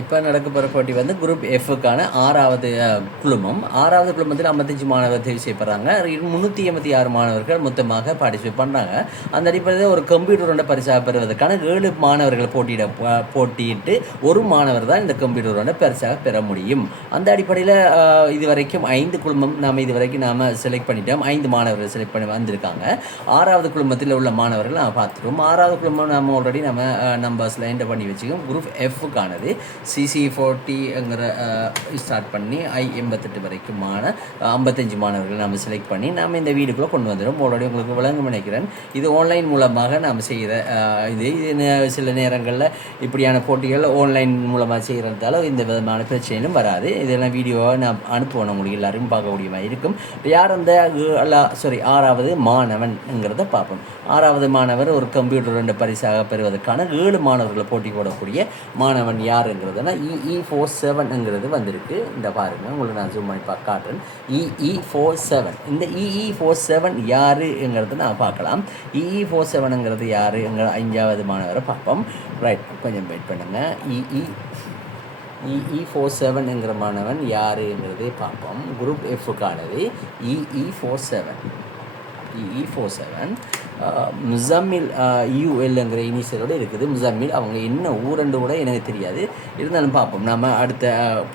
இப்போ நடக்க போகிற போட்டி வந்து குரூப் எஃப்க்கான 6வது குழுமம். 6வது குழுமத்தில் 55 மாணவர்கள் தேர்வு செய்யப்படுறாங்க. 386 மாணவர்கள் மொத்தமாக பார்ட்டிசிபேட் பண்ணுறாங்க. அந்த அடிப்படையில் ஒரு கம்ப்யூட்டரோட பரிசாக பெறுவதற்கான 7 மாணவர்கள் போட்டியிட்டு ஒரு மாணவர் தான் இந்த கம்ப்யூட்டரோட பரிசாக பெற முடியும். அந்த அடிப்படையில் இதுவரைக்கும் 5 குழுமம் நாம் செலக்ட் பண்ணிட்டோம். 5 மாணவர்கள் செலக்ட் பண்ணி வந்திருக்காங்க. 6வது குழுமத்தில் உள்ள மாணவர்கள் நாம் பார்த்துட்டோம். 6வது குழுமம் நம்ம ஆல்ரெடி நம்பர்ஸில் என்டர் பண்ணி வச்சுக்கோம். குரூப் எஃப்க்கானது CC40ங்கிற ஸ்டார்ட் பண்ணி I88 வரைக்குமான 55 மாணவர்கள் நாம் செலக்ட் பண்ணி நாம் இந்த வீடுக்குள்ளே கொண்டு வந்துடும். ஆல்ரெடி உங்களுக்கு விளங்கும் நினைக்கிறேன். இது ஆன்லைன் மூலமாக நாம் செய்கிற இது சில நேரங்களில் இப்படியான போட்டிகள் ஆன்லைன் மூலமாக செய்கிறதால இந்த விதமான பிரச்சனையும் வராது. இதெல்லாம் வீடியோவை நான் அனுப்புவேன், உங்களுக்கு எல்லாருக்கும் பார்க்கக்கூடிய மாதிரி இருக்கும். யார் அந்த 6வது மாணவன்ங்கிறத பார்ப்போம். 6வது மாணவர் ஒரு கம்ப்யூட்டர் பரிசாக பெறுவதற்கான 7 மாணவர்களை போட்டி போடக்கூடிய மாணவன் யாருங்கிறதுனா EE47ங்கிறது வந்திருக்கு. இந்த பாருங்கள், உங்களுக்கு நான் ஜூம் பண்ணி காட்டுறேன். EE47, இந்த EE47 யாருங்கிறது நான் பார்க்கலாம். EE47ங்கிறது யாருங்கிற 5வது மாணவரை பார்ப்போம். ரைட், கொஞ்சம் வெயிட் பண்ணுங்கள். EE47ங்கிற மாணவன் யாருங்கிறதே பார்ப்போம். குரூப் எஃப்க்கானது EE47 முசம்மில் ULங்கிற இனிஷியலோடு இருக்குது. முசம்மில் அவங்க என்ன ஊரண்டு கூட எனக்கு தெரியாது. இருந்தாலும் பார்ப்போம். நம்ம அடுத்த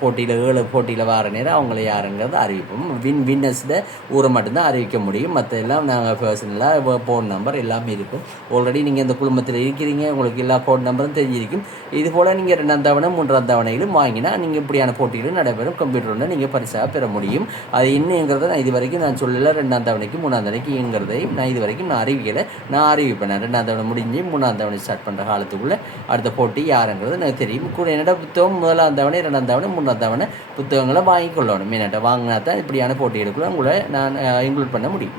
போட்டியில் 7 போட்டியில் வர நேரம் அவங்கள யாருங்கிறத அறிவிப்போம். வின்னர்ஸில் ஊரை மட்டும்தான் அறிவிக்க முடியும். மற்ற எல்லாம் நாங்கள் பர்சனலாக ஃபோன் நம்பர் எல்லாமே இருக்கும். ஆல்ரெடி நீங்கள் இந்த குழுமத்தில் இருக்கிறீங்க, உங்களுக்கு எல்லா ஃபோன் நம்பரும் தெரிஞ்சிருக்கும். இது போல் நீங்கள் 2ஆம் தவணை 3ஆம் தவணையிலும் வாங்கினா நீங்கள் இப்படியான போட்டிகளும் நடைபெறும். கம்ப்யூட்டரில் நீங்கள் பரிசாக பெற முடியும். அது என்னங்கிறத நான் இது வரைக்கும் நான் சொல்லலை. 2ஆம் தவணைக்கு 3ஆம் தவணைக்குங்கிறதையும் நான் இது வரைக்கும் நான் அறிவிப்பேன். 2ஆம் தவணை முடிஞ்சு 3ஆம் தவணை ஸ்டார்ட் பண்ணுற காலத்துக்குள்ளே அடுத்த போட்டி யாருங்கிறது எனக்கு தெரியும். கூட என்னோட புத்தகம் 1ஆம் தவணை 2ஆம் தவணை 3ஆம் தவணை புத்தகங்களை வாங்கிக்கொள்ளணும். வாங்கினா தான் இப்படியான போட்டிகளுக்குள்ள உங்களை நான் இன்க்ளூட் பண்ண முடியும்.